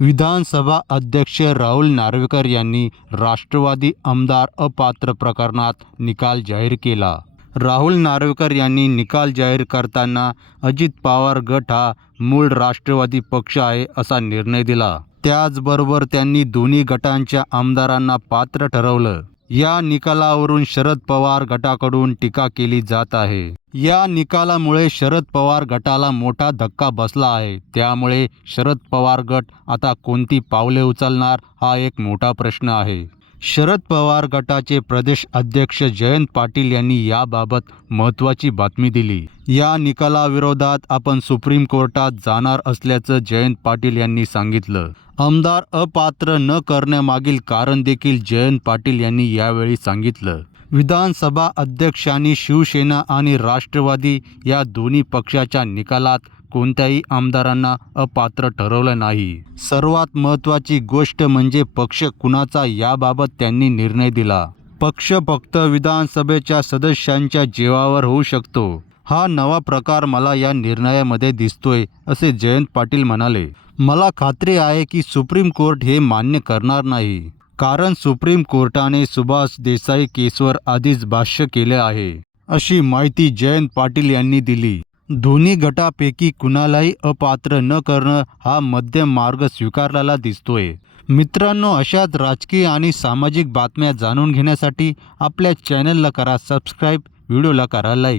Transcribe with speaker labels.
Speaker 1: विधानसभा अध्यक्ष राहुल नार्वेकर यांनी राष्ट्रवादी आमदार अपात्र प्रकरणात निकाल जाहीर केला. राहुल नार्वेकर यांनी निकाल जाहीर करताना अजित पवार गट हा मूळ राष्ट्रवादी पक्ष आहे असा निर्णय दिला. त्याचबरोबर त्यांनी दोन्ही गटांच्या आमदारांना पात्र ठरवलं. या निकालावरून शरद पवार गटाकडून टीका केली जात आहे. या निकालामुळे शरद पवार गटाला मोठा धक्का बसला आहे. त्यामुळे शरद पवार गट आता कोणती पावले उचलणार हा एक मोठा प्रश्न आहे. शरद पवार गटाचे प्रदेश अध्यक्ष जयंत पाटील यांनी याबाबत महत्त्वाची बातमी दिली. या निकालाविरोधात आपण सुप्रीम कोर्टात जाणार असल्याचं जयंत पाटील यांनी सांगितलं. आमदार अपात्र न करण्यामागील कारण देखील जयंत पाटील यांनी यावेळी सांगितलं. विधानसभा अध्यक्षांनी शिवसेना आणि राष्ट्रवादी या दोन्ही पक्षाच्या निकालात कोणत्याही आमदारांना अपात्र ठरवलं नाही. सर्वात महत्त्वाची गोष्ट म्हणजे पक्ष कुणाचा याबाबत त्यांनी निर्णय दिला. पक्ष फक्त विधानसभेच्या सदस्यांच्या जीवावर होऊ शकतो. हा नवा प्रकार मला या निर्णयामध्ये दिसतोय असे जयंत पाटील म्हणाले. मला खात्री आहे की सुप्रीम कोर्ट हे मान्य करणार नाही कारण सुप्रीम कोर्टाने सुभाष देसाई केसवर आधीच भाष्य केले आहे अशी माहिती जयंत पाटील यांनी दिली. दोन्ही गटापैकी कुणालाही अपात्र न करणं हा मध्यम मार्ग स्वीकारलेला दिसतोय. मित्रांनो अशाच राजकीय आणि सामाजिक बातम्या जाणून घेण्यासाठी आपल्या चॅनलला करा सबस्क्राईब व्हिडिओला करा लाईक.